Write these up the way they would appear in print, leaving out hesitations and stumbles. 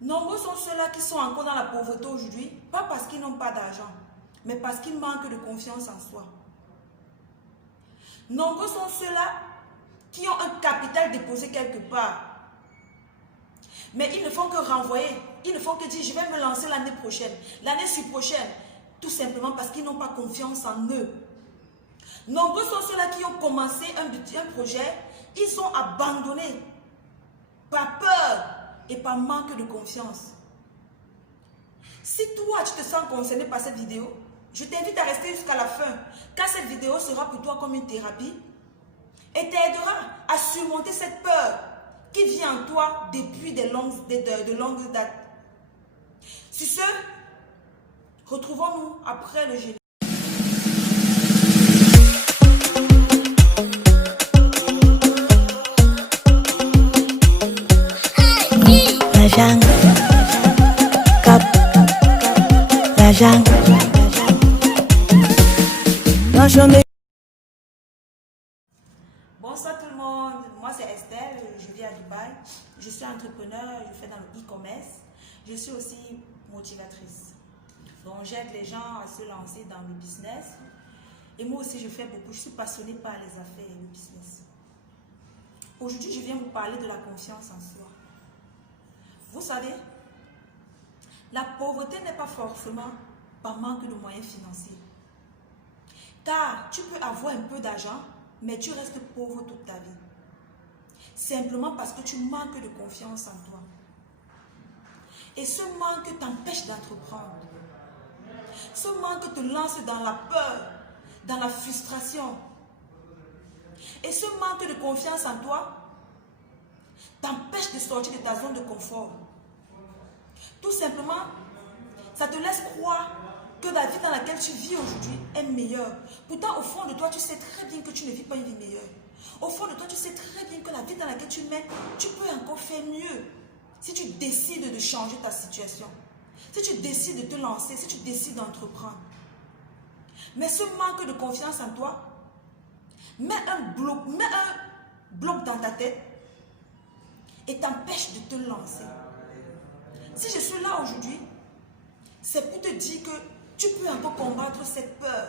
Nombreux sont ceux-là qui sont encore dans la pauvreté aujourd'hui, pas parce qu'ils n'ont pas d'argent, mais parce qu'ils manquent de confiance en soi. Nombreux sont ceux-là qui ont un capital déposé quelque part, mais ils ne font que renvoyer, ils ne font que dire je vais me lancer l'année prochaine, l'année prochaine, tout simplement parce qu'ils n'ont pas confiance en eux. Nombreux sont ceux-là qui ont commencé un projet, ils ont abandonné par peur et par manque de confiance. Si toi tu te sens concerné par cette vidéo, je t'invite à rester jusqu'à la fin, car cette vidéo sera pour toi comme une thérapie et t'aidera à surmonter cette peur qui vient en toi depuis de longues dates. Sur ce, retrouvons-nous après le générique. La jungle, cap, la jungle. Bonsoir tout le monde, moi c'est Estelle, je vis à Dubaï, je suis entrepreneur, je fais dans le e-commerce, je suis aussi motivatrice. Donc j'aide les gens à se lancer dans le business et moi aussi je fais beaucoup, je suis passionnée par les affaires et le business. Aujourd'hui je viens vous parler de la confiance en soi. Vous savez, la pauvreté n'est pas forcément par manque de moyens financiers. Car tu peux avoir un peu d'argent, mais tu restes pauvre toute ta vie. Simplement parce que tu manques de confiance en toi. Et ce manque t'empêche d'entreprendre. Ce manque te lance dans la peur, dans la frustration. Et ce manque de confiance en toi t'empêche de sortir de ta zone de confort. Tout simplement, ça te laisse croire que la vie dans laquelle tu vis aujourd'hui est meilleure. Pourtant, au fond de toi, tu sais très bien que tu ne vis pas une vie meilleure. Au fond de toi, tu sais très bien que la vie dans laquelle tu mènes, tu peux encore faire mieux. Si tu décides de changer ta situation, si tu décides de te lancer, si tu décides d'entreprendre. Mais ce manque de confiance en toi met un bloc dans ta tête et t'empêche de te lancer. Si je suis là aujourd'hui, c'est pour te dire que tu peux encore combattre cette peur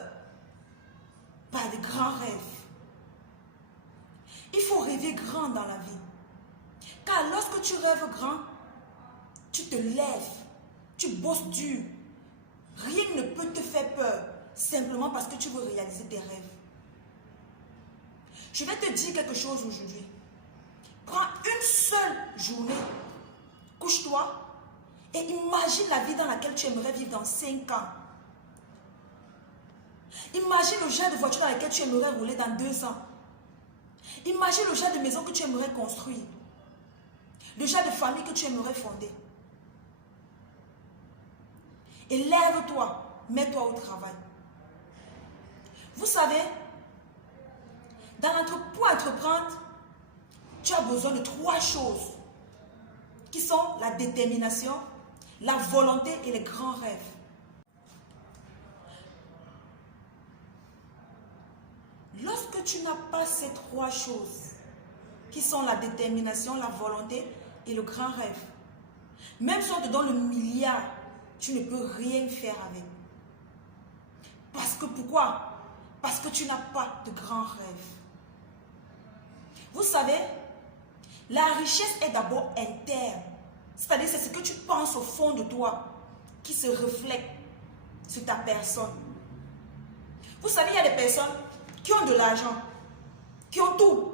par de grands rêves. Il faut rêver grand dans la vie. Car lorsque tu rêves grand, tu te lèves, tu bosses dur. Rien ne peut te faire peur, simplement parce que tu veux réaliser tes rêves. Je vais te dire quelque chose aujourd'hui. Prends une seule journée, couche-toi et imagine la vie dans laquelle tu aimerais vivre dans 5 ans. Imagine le genre de voiture dans laquelle tu aimerais rouler dans 2 ans. Imagine le genre de maison que tu aimerais construire. Le genre de famille que tu aimerais fonder. Et lève-toi, mets-toi au travail. Vous savez, pour entreprendre, tu as besoin de 3 choses qui sont la détermination, la volonté et les grands rêves. Lorsque tu n'as pas ces 3 choses, qui sont la détermination, la volonté et le grand rêve, même si on te donne le milliard, tu ne peux rien faire avec. Parce que pourquoi? Parce que tu n'as pas de grands rêves. Vous savez, la richesse est d'abord interne. C'est-à-dire c'est ce que tu penses au fond de toi qui se reflète sur ta personne. Vous savez, il y a des personnes qui ont de l'argent, qui ont tout.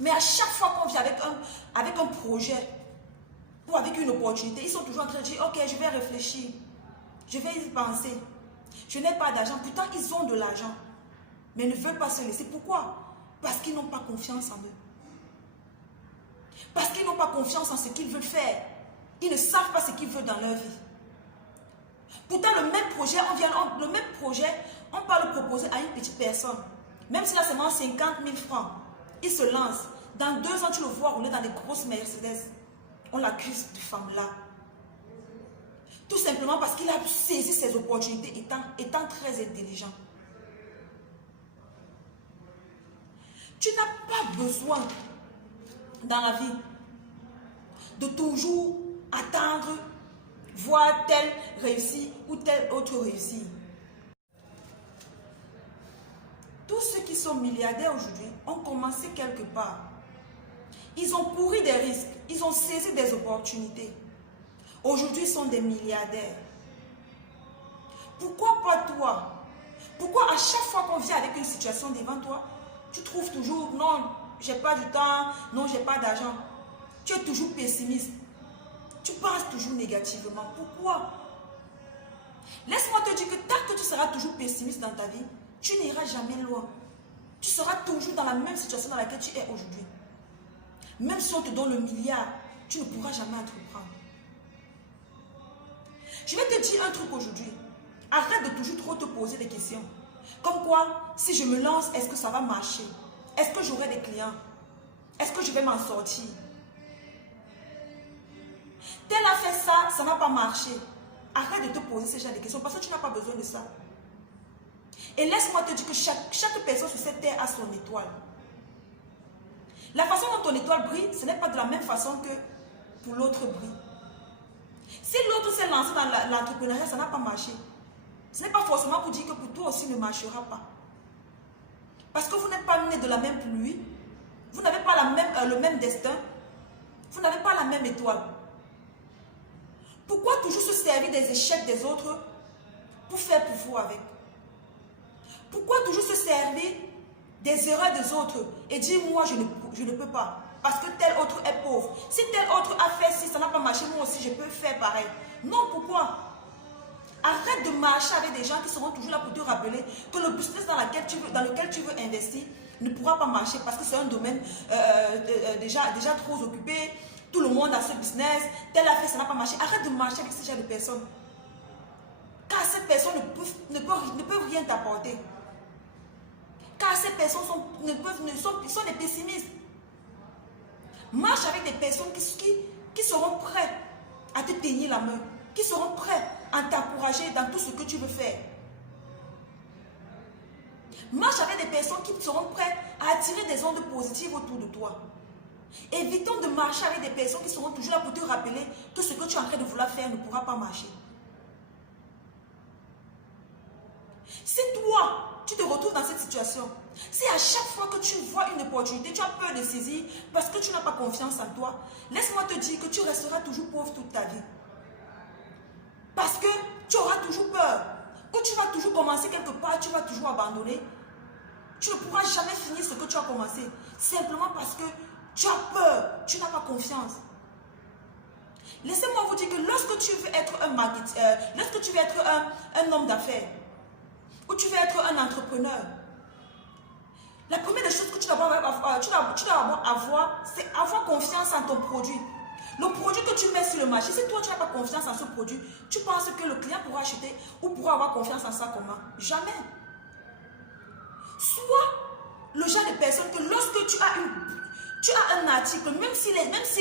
Mais à chaque fois qu'on vient avec un projet ou avec une opportunité, ils sont toujours en train de dire, ok, je vais réfléchir, je vais y penser. Je n'ai pas d'argent. Pourtant, ils ont de l'argent, mais ne veulent pas se laisser. Pourquoi? Parce qu'ils n'ont pas confiance en eux. Parce qu'ils n'ont pas confiance en ce qu'ils veulent faire. Ils ne savent pas ce qu'ils veulent dans leur vie. Pourtant, le même projet, on peut le proposer à une petite personne. Même si là, c'est seulement 50 000 francs. Il se lance. Dans 2 ans, tu le vois rouler dans des grosses Mercedes. On l'accuse de femme-là. Tout simplement parce qu'il a saisi ses opportunités étant très intelligent. Tu n'as pas besoin dans la vie de toujours attendre, voir tel réussir ou tel autre réussir. Tous ceux qui sont milliardaires aujourd'hui ont commencé quelque part. Ils ont pourri des risques, ils ont saisi des opportunités. Aujourd'hui, ils sont des milliardaires. Pourquoi pas toi? Pourquoi à chaque fois qu'on vient avec une situation devant toi, tu trouves toujours, non, j'ai pas du temps, non, j'ai pas d'argent. Tu es toujours pessimiste. Tu penses toujours négativement. Pourquoi? Laisse-moi te dire que tant que tu seras toujours pessimiste dans ta vie, tu n'iras jamais loin. Tu seras toujours dans la même situation dans laquelle tu es aujourd'hui. Même si on te donne le milliard, tu ne pourras jamais entreprendre. Je vais te dire un truc aujourd'hui. Arrête de toujours trop te poser des questions. Comme quoi, si je me lance, est-ce que ça va marcher? Est-ce que j'aurai des clients? Est-ce que je vais m'en sortir? Tel a fait ça, ça n'a pas marché. Arrête de te poser ce genre de questions parce que tu n'as pas besoin de ça. Et laisse-moi te dire que chaque personne sur cette terre a son étoile. La façon dont ton étoile brille, ce n'est pas de la même façon que pour l'autre brille. Si l'autre s'est lancé dans l'entrepreneuriat, ça n'a pas marché. Ce n'est pas forcément pour dire que pour toi aussi ne marchera pas. Parce que vous n'êtes pas nés de la même pluie, vous n'avez pas le même destin, vous n'avez pas la même étoile. Pourquoi toujours se servir des échecs des autres pour faire pour vous avec? Pourquoi toujours se servir des erreurs des autres et dire moi je ne peux pas parce que tel autre est pauvre? Si tel autre a fait si ça n'a pas marché, moi aussi je peux faire pareil. Non, pourquoi? Arrête de marcher avec des gens qui seront toujours là pour te rappeler que le business dans lequel tu veux investir ne pourra pas marcher parce que c'est un domaine déjà trop occupé. Tout le monde a ce business, tel a fait, ça n'a pas marché. Arrête de marcher avec ce genre de personnes. Car ces personnes ne peuvent rien t'apporter. Car ces personnes sont des pessimistes. Marche avec des personnes qui seront prêtes à te tenir la main, qui seront prêtes à t'encourager dans tout ce que tu veux faire. Marche avec des personnes qui seront prêtes à attirer des ondes positives autour de toi. Évitons de marcher avec des personnes qui seront toujours là pour te rappeler que ce que tu es en train de vouloir faire ne pourra pas marcher. Si toi, tu te retrouves dans cette situation, si à chaque fois que tu vois une opportunité, tu as peur de saisir parce que tu n'as pas confiance en toi, laisse-moi te dire que tu resteras toujours pauvre toute ta vie. Parce que tu auras toujours peur. Ou tu vas toujours commencer quelque part, tu vas toujours abandonner. Tu ne pourras jamais finir ce que tu as commencé. Simplement parce que tu as peur, tu n'as pas confiance. Laissez-moi vous dire que lorsque tu veux être lorsque tu veux être un homme d'affaires, ou tu veux être un entrepreneur, la première des choses que tu dois avoir, c'est avoir confiance en ton produit. Le produit que tu mets sur le marché, si toi tu n'as pas confiance en ce produit, tu penses que le client pourra acheter ou pourra avoir confiance en ça comment? Jamais. Sois le genre de personne que lorsque tu as un article, même si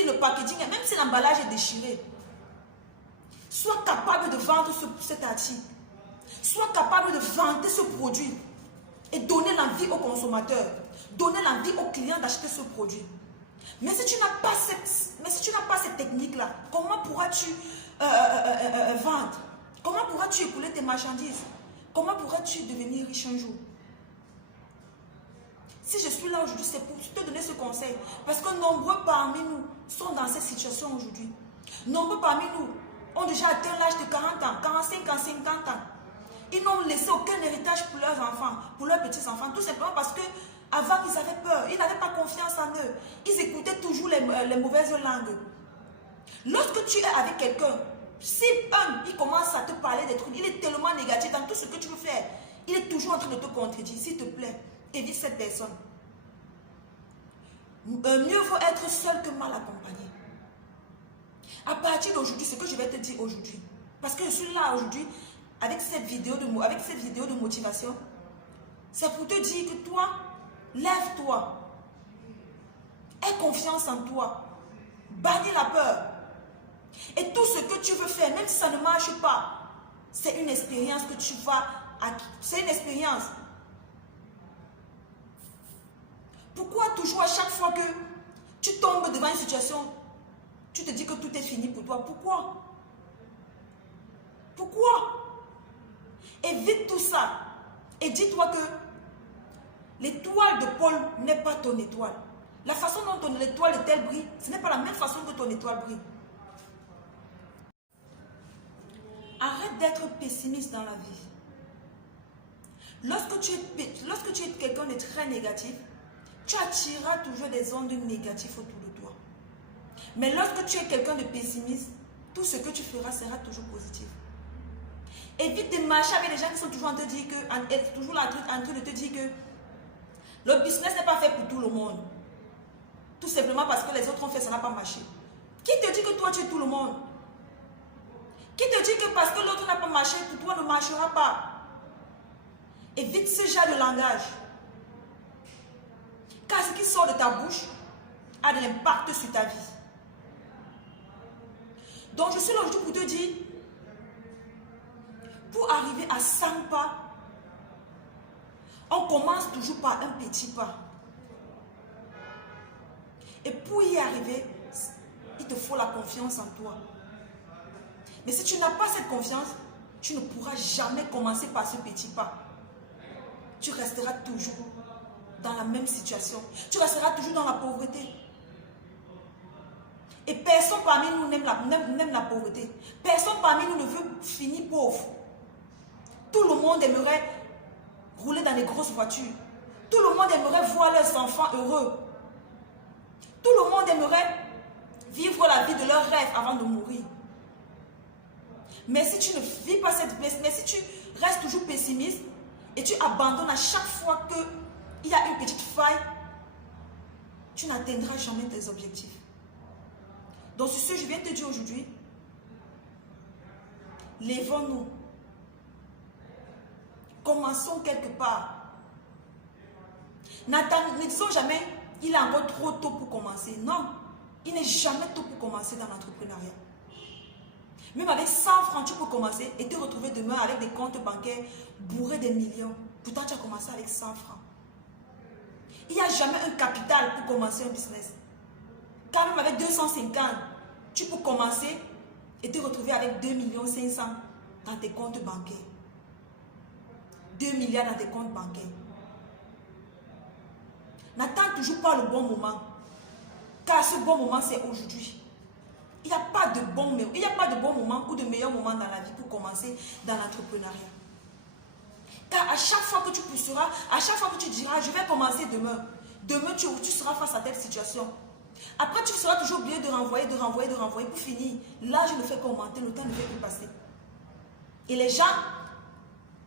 le packaging, même si l'emballage est déchiré, sois capable de vendre cet article. Sois capable de vendre ce produit et donner l'envie aux consommateurs, donner l'envie aux clients d'acheter ce produit. Mais si tu n'as pas cette technique-là, comment pourras-tu vendre? Comment pourras-tu écouler tes marchandises? Comment pourras-tu devenir riche un jour? Si je suis là aujourd'hui, c'est pour te donner ce conseil. Parce que nombreux parmi nous sont dans cette situation aujourd'hui. Nombreux parmi nous ont déjà atteint l'âge de 40 ans, 45 ans, 50 ans. Ils n'ont laissé aucun héritage pour leurs enfants, pour leurs petits-enfants, tout simplement parce que avant ils avaient peur, ils n'avaient pas confiance en eux. Ils écoutaient toujours les mauvaises langues. Lorsque tu es avec quelqu'un, si il commence à te parler des trucs, il est tellement négatif dans tout ce que tu veux faire, il est toujours en train de te contredire. S'il te plaît, évite cette personne. Mieux vaut être seul que mal accompagné. À partir d'aujourd'hui, ce que je vais te dire aujourd'hui, parce que je suis là aujourd'hui avec cette vidéo de motivation, c'est pour te dire que toi, lève-toi, aie confiance en toi, bannis la peur. Et tout ce que tu veux faire, même si ça ne marche pas, c'est une expérience que tu vas acquérir. C'est une expérience. Pourquoi toujours à chaque fois que tu tombes devant une situation, Tu te dis que tout est fini pour toi. Pourquoi? Pourquoi? Évite tout ça. Et dis-toi que l'étoile de Paul n'est pas ton étoile. La façon dont ton étoile est-elle brille, ce n'est pas la même façon que ton étoile brille. Arrête d'être pessimiste dans la vie. Lorsque tu es quelqu'un de très négatif, tu attireras toujours des ondes négatives autour de toi. Mais lorsque tu es quelqu'un de pessimiste, tout ce que tu feras sera toujours positif. Évite de marcher avec des gens qui sont toujours en train de dire que, toujours en train de te dire que le business n'est pas fait pour tout le monde. Tout simplement parce que les autres ont fait, ça n'a pas marché. Qui te dit que toi tu es tout le monde? Qui te dit que parce que l'autre n'a pas marché, pour toi ne marchera pas? Évite ce genre de langage. Car ce qui sort de ta bouche a de l'impact sur ta vie. Donc je suis là aujourd'hui pour te dire, pour arriver à 100 pas, on commence toujours par un petit pas. Et pour y arriver, il te faut la confiance en toi. Mais si tu n'as pas cette confiance, tu ne pourras jamais commencer par ce petit pas. Tu resteras toujours dans la même situation. Tu resteras toujours dans la pauvreté. Et personne parmi nous n'aime la pauvreté. Personne parmi nous ne veut finir pauvre. Tout le monde aimerait rouler dans des grosses voitures. Tout le monde aimerait voir leurs enfants heureux. Tout le monde aimerait vivre la vie de leurs rêves avant de mourir. Mais si tu ne vis pas cette baisse, mais si tu restes toujours pessimiste et tu abandonnes à chaque fois qu'il y a une petite faille, tu n'atteindras jamais tes objectifs. Donc sur ce, je viens te dire aujourd'hui, lèvons-nous. Commençons quelque part. Ne disons jamais, il est encore trop tôt pour commencer. Non, il n'est jamais tôt pour commencer dans l'entrepreneuriat. Même avec 100 francs, tu peux commencer et te retrouver demain avec des comptes bancaires bourrés de millions. Pourtant, tu as commencé avec 100 francs. Il n'y a jamais un capital pour commencer un business. Quand même avec 250, tu peux commencer et te retrouver avec 2 500 000 dans tes comptes bancaires. 2 milliards dans tes comptes bancaires. N'attends toujours pas le bon moment. Car ce bon moment, c'est aujourd'hui. Il n'y a pas de bon moment ou de meilleur moment dans la vie pour commencer dans l'entrepreneuriat. Car à chaque fois que tu pousseras, à chaque fois que tu diras, je vais commencer demain. Demain, tu seras face à telle situation. Après, tu seras toujours obligé de renvoyer pour finir. Là, je ne fais qu'augmenter, le temps ne fait que passer. Et les gens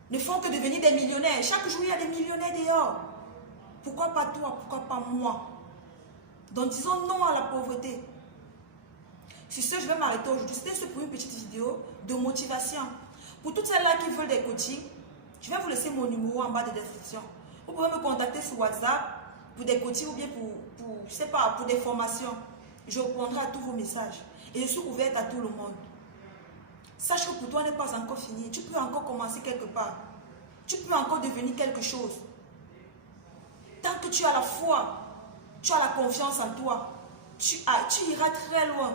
ne font que devenir des millionnaires. Chaque jour, il y a des millionnaires dehors. Pourquoi pas toi? Pourquoi pas moi? Donc, disons non à la pauvreté. Sur ce, je vais m'arrêter aujourd'hui. C'était pour une petite vidéo de motivation. Pour toutes celles-là qui veulent des coachings, je vais vous laisser mon numéro en bas de description. Vous pouvez me contacter sur WhatsApp pour des coachings ou bien je sais pas, pour des formations. Je répondrai à tous vos messages. Et je suis ouverte à tout le monde. Sache que pour toi n'est pas encore fini. Tu peux encore commencer quelque part. Tu peux encore devenir quelque chose. Tant que tu as la foi, tu as la confiance en toi, tu iras très loin.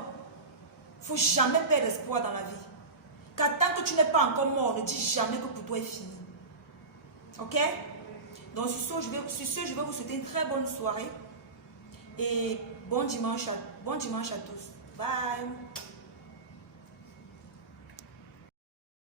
Il ne faut jamais perdre espoir dans la vie. Car tant que tu n'es pas encore mort, ne dis jamais que pour toi est fini. Ok? Donc sur ce, je vais vous souhaiter une très bonne soirée. Et bon dimanche à tous. Bye!